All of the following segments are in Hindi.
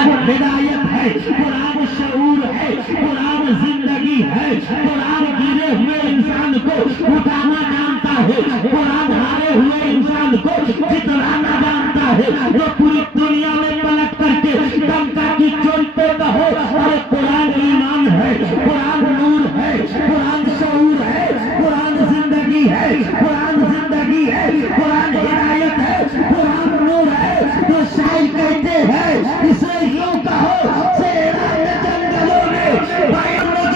हिदायत है, कुरान शऊर है, कुरान जिंदगी है, कुरान गिरे हुए इंसान को उठाना जानता है, कुरान हारे हुए इंसान को जितवाना जानता है। जो पूरी दुनिया में पलट करके डंका की चोट पे कहो अरे कुरान ईमान है, कुरान नूर है, कुरान शऊर है, कुरान जिंदगी है, कुरान जिंदगी है, कुरान हिदायत है, कुरान नूर है। तो शायद कहते हैं इसे यूं कहो शेरान जंगलों में बायों में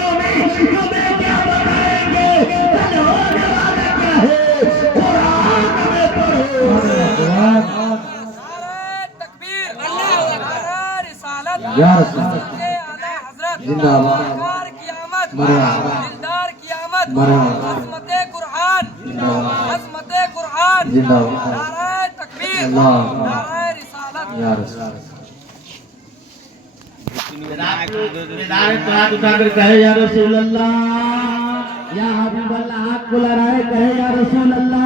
तुम्हें क्या बताएंगे, कल होने वाला क्या है कुरान में पढ़ो। तकबीर, अल्लाहू अकबर, रिसालत या रसूल जिंदाबाद, सरकार की आमद, मरहबा, दिलदार की आमद, मरहबा, अज़मते कुरान, जिंदाबाद, अज़मते कुरान, जिंदाबाद, नारे तकबीर, अल्लाह, नारे रिसालत। या रसूल। हाथ उठाकर कहे या रसूल अल्लाह, या हबीब अल्लाह, हाथ बुला रहा है कहे या रसूल अल्लाह।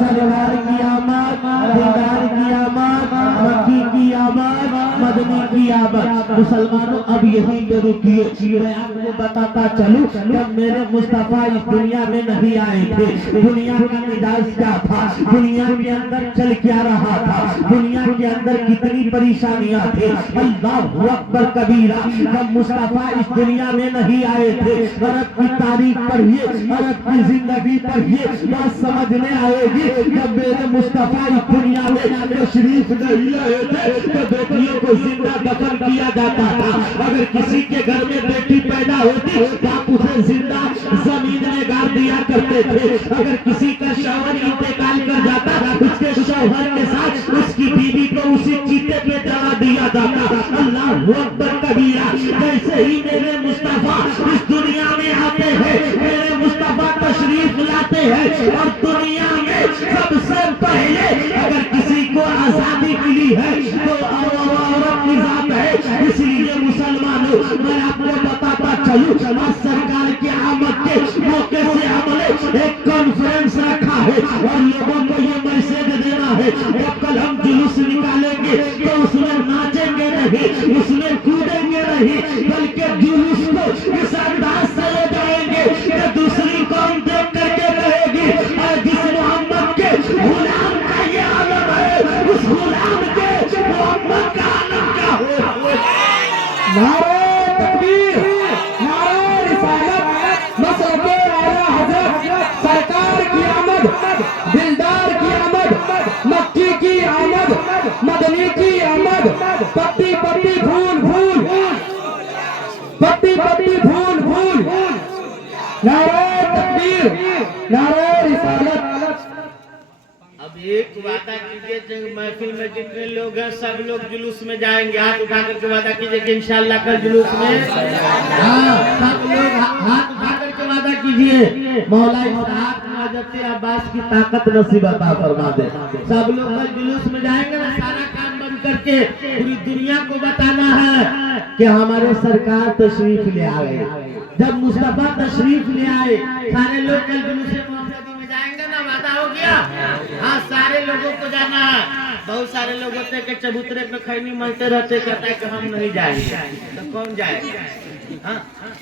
सरवार की आमद, दिलदार की आमद, मक्की की आमद, मदनी की आमद। मुसलमानों अब यहीं पे रुकिए, मैं आपको बताता चलूं जब मेरे मुस्तफा इस दुनिया में नहीं आए थे, दुनिया का मिजाज क्या था, दुनिया के अंदर चल क्या रहा था, दुनिया के अंदर कितनी परेशानियां थी। अल्लाहू अकबर कबीरा। जब मुस्तफा इस दुनिया में नहीं आए थे, अरब की तारीख पढ़िए, अरब की जिंदगी पढ़िए, बात समझ में आएगी। जब मेरे मुस्तफा इस दुनिया में तशरीफ नहीं आए थे तो बेटियों को जिंदा दफन किया जाता था। अगर किसी के घर में बेटी पैदा होती तो आप उसे जिंदा जमीन में गाड़ दिया करते थे। अगर किसी का शौहर इंतकाल कर जाता उसके शौहर के साथ उसकी बीवी को उसी चीते पे जला दिया जाता। अल्लाहू अकबर कबीरा। जैसे ही मेरे मुस्तफा इस दुनिया में आते हैं, मेरे मुस्तफा तशरीफ लाते हैं और दुनिया में सबसे पहले अगर किसी को आजादी मिली है तो औरत की जात है। इसलिए मुसलमानों मैं आपको बताता चलूं, सरकार की आमद के मौके से हमने एक कॉन्फ्रेंस रखा है और लोगों को ये मैसेज देना है जब कल हम जुलूस निकालेंगे तो उसमें नाचेंगे नहीं, उसमें कूदेंगे नहीं, बल्कि जुलूस को इस अंदाज से ले जाएंगे कि दूसरी कौम देख करके कहेगी जिस मोहम्मद के गुलाम का ये आलम है, उस गुलाम के मोहम्मद का आलम क्या हो। नारे तकबीर, नारे रिसालत, मसलके आला हजरत, सरकार की आमद, दिलदार की आमद, मक्की की आमद, मदनी की आमद, पत्ती पत्ती फूल फूल, पत्ती पत्ती फूल फूल। नारे तकबीर, नारे रिसालत। अब एक वादा कीजिए जो महफिल में जितने लोग हैं सब लोग जुलूस में जाएंगे। हाथ उठा करके वादा कीजिए कि इंशाअल्लाह कल जुलूस में सब लोग हाथ उठा करके वादा कीजिए। मौला हजरत अब्बास की ताकत नसीब अता फरमा दे। सब लोग कल जुलूस में जाएंगे ना, सारा काम बंद करके पूरी दुनिया को बताना है कि हमारे सरकार तशरीफ ले आए। जब मुस्तफा तशरीफ ले आए सारे लोग कल जुलूस में जाएंगे ना, वादा हो गया। हाँ सारे लोगों को जाना है। बहुत सारे लोग होते हैं कि चबूतरे पे खैनी मलते रहते, कहता है कि हम नहीं जाएंगे। तो कौन जाएगा? हाँ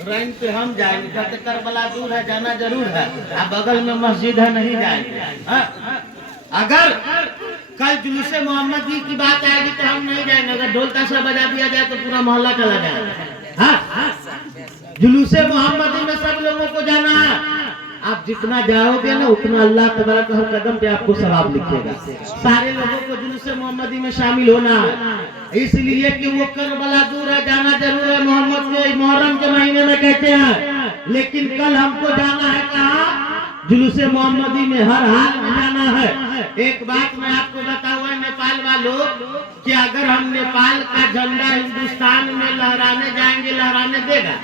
रैन पे हम जाएंगे, कहते करबला दूर है, जाना जरूर है, अब बगल में मस्जिद है, नहीं जाएंगे। हाँ? अगर कल जुलूसे मोहम्मदी की बात आएगी तो हम नहीं जाएंगे। अगर ढोल ताशा बजा दिया जाए तो पूरा मोहल्ला चला जाएगा। हाँ जुलूसे मोहम्मदी में सब लोगों को जाना है। आप जितना जाओगे ना उतना अल्लाह तबारक हर कदम पे आपको सवाब लिखेगा। सारे लोगों को जुलूसे मोहम्मदी में शामिल होना है, इसलिए कि वो करबला दूर है, जाना जरूर है। मोहम्मद के मुहर्रम के महीने में कहते हैं, लेकिन कल हमको जाना है कहाँ? जुलूसे मोहम्मदी में हर हाल में जाना है। एक बात मैं आपको बताऊँ नेपाल वालों कि अगर हम नेपाल का झंडा हिंदुस्तान में लहराने जाएंगे, लहराने देगा?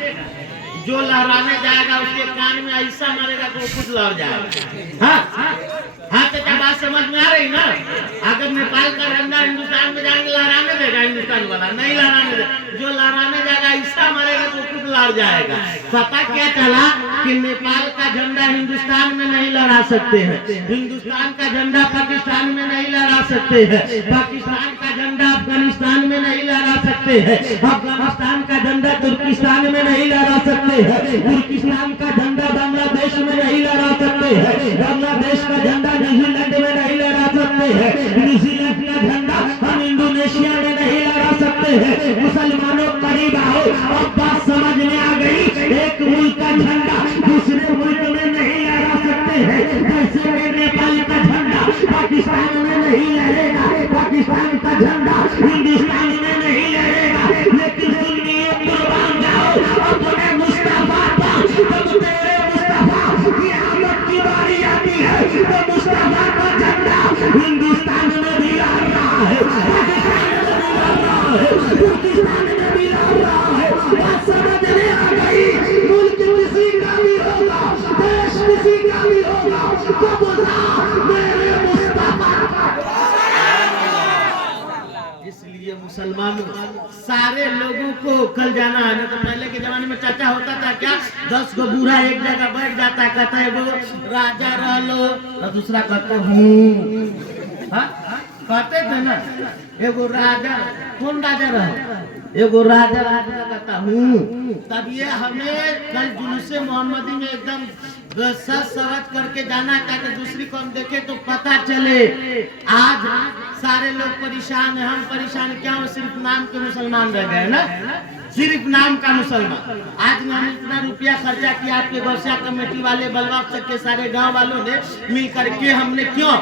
जो लहराने जाएगा उसके कान में ऐसा मारेगा तो खुद लहर जाएगा। हाँ तो क्या बात समझ में आ रही ना? अगर नेपाल का झंडा हिंदुस्तान में जाएंगे लहराने देगा हिंदुस्तान वाला? नहीं लहराने देगा। जो लहराने जाएगा ऐसा मारेगा तो खुद लहर जाएगा। पता क्या चला कि नेपाल का झंडा हिंदुस्तान में नहीं लहरा सकते हैं, हिंदुस्तान का झंडा पाकिस्तान में नहीं लहरा सकते हैं, पाकिस्तान का झंडा अफगानिस्तान में नहीं लहरा सकते सकते हैं, अफगानिस्तान का झंडा तुर्किस्तान में नहीं लहरा सकते हैं, तुर्किस्तान का झंडा बांग्लादेश में नहीं लहरा सकते हैं, बांग्लादेश का झंडा न्यूजीलैंड में नहीं लहरा सकते हैं, न्यूजीलैंड का झंडा हम इंडोनेशिया में नहीं लहरा सकते हैं। मुसलमानों करीब आओ, अब बात समझ में आ गई। एक मुल्क का झंडा दूसरे मुल्क में नहीं लहरा सकते हैं, जैसे कि नेपाल का झंडा पाकिस्तान में नहीं लहरेगा, पाकिस्तान का झंडा हिंदुस्तान में नहीं लहरेगा। लेकिन सुन्नियों कुर्बान जाओ अपने मुस्तफा पर, जब तेरे मुस्तफा की आमद की बारी आती है तो मुस्तफा का झंडा हिंदुस्तान में भी लहर रहा है, पाकिस्तान में भी लहर रहा है। बात समझ में आ गई। मुल्क किसी का भी होगा, देश किसी का भी होगा, कब्जा मेरे मुस्तफा का। इसलिए मुसलमानों सारे लोगों को कल जाना है। नहीं तो पहले के जमाने में चाचा होता था क्या, 10 को बूढ़ा एक जगह बैठ जाता, कहता है वो राजा रह लो, और दूसरा कहता हूँ, कहते थे ना, एगो राजा, कौन राजा रहा, एगो राजा कहता हूँ। तब ये हमें कल जुलूसे मोहम्मदी में एकदम सच सवच करके जाना, ताकि दूसरी कौम देखे तो पता चले। आज सारे लोग परेशान हैं, हम परेशान क्या हो, सिर्फ नाम के मुसलमान रह गए ना, सिर्फ नाम का मुसलमान। आज हमने इतना रुपया खर्चा किया, आपके गौसिया कमेटी वाले बलवा तक के सारे गांव वालों ने मिल करके, हमने क्यों,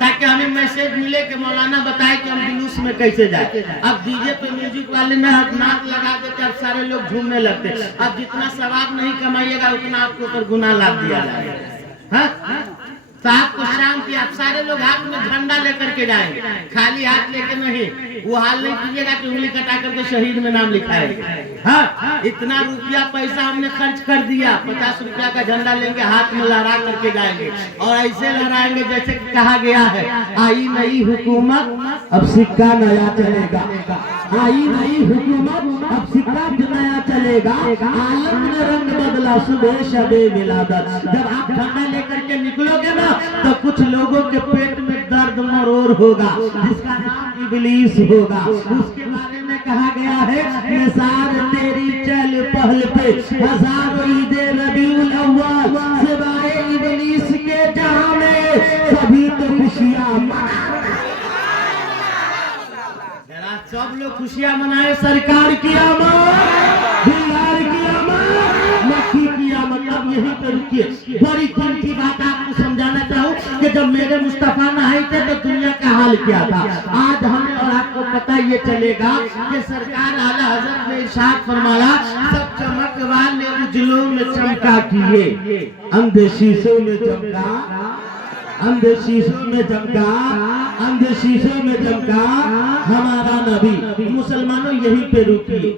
ताकि हमें मैसेज मिले कि मौलाना बताए कि हम जुलूस में कैसे जाए। अब डीजे पे म्यूजिक वाले ने नाक लगा देते, अब सारे लोग झूमने लगते। अब जितना सवाब नहीं कमाइएगा उतना आपके ऊपर गुनाह लाद दिया जाएगा। तो आपको शाम की आप सारे लोग हाथ में झंडा लेकर के जाएंगे, खाली हाथ लेके नहीं। वो हाल नहीं कीजिएगा कि उंगली कटा करके शहीद में नाम लिखाएंगे। हाँ, इतना रुपया पैसा हमने खर्च कर दिया, 50 रुपया का झंडा लेंगे, हाथ में लहरा करके जाएंगे, और ऐसे लहराएंगे जैसे कहा गया है, आई नई हुकूमत अब सिक्का नया चलेगा, आई नई हुकूमत अब सिक्का नया चलेगा, आलम ने रंग बदला सुबह शबे विलादत। जब आप झंडा लेकर के निकलोगे ना, तो कुछ लोगों के पेट में दर्द मरोड़ होगा, जिसका नाम इबलीस होगा। उसके बारे में कहा गया है, निसार तेरी चल पहल पे हजारों ईदे रबीउल अव्वल, सिवाय इबलीस के जहां में सभी तो खुशियां मना। सब लोग खुशियां मनाए, सरकार की आमद, दिलदार की आमद, मक्खी की आमद। अब यहीं पे रुकिए, बड़ी कीमती बात आपको समझाना चाहूँ कि जब मेरे मुस्तफा नहाए थे तो दुनिया का हाल क्या था। आज हमें और आपको पता ये चलेगा कि सरकार आला हजरत ने इरशाद फरमाया, सब चमक वाले उजलों में चमका किए, अंधे शीशों में चमका, अंधे शीशों में चमका, अंधे शीशों में चमका हमारा नबी। मुसलमानों यहीं पे रुकिए।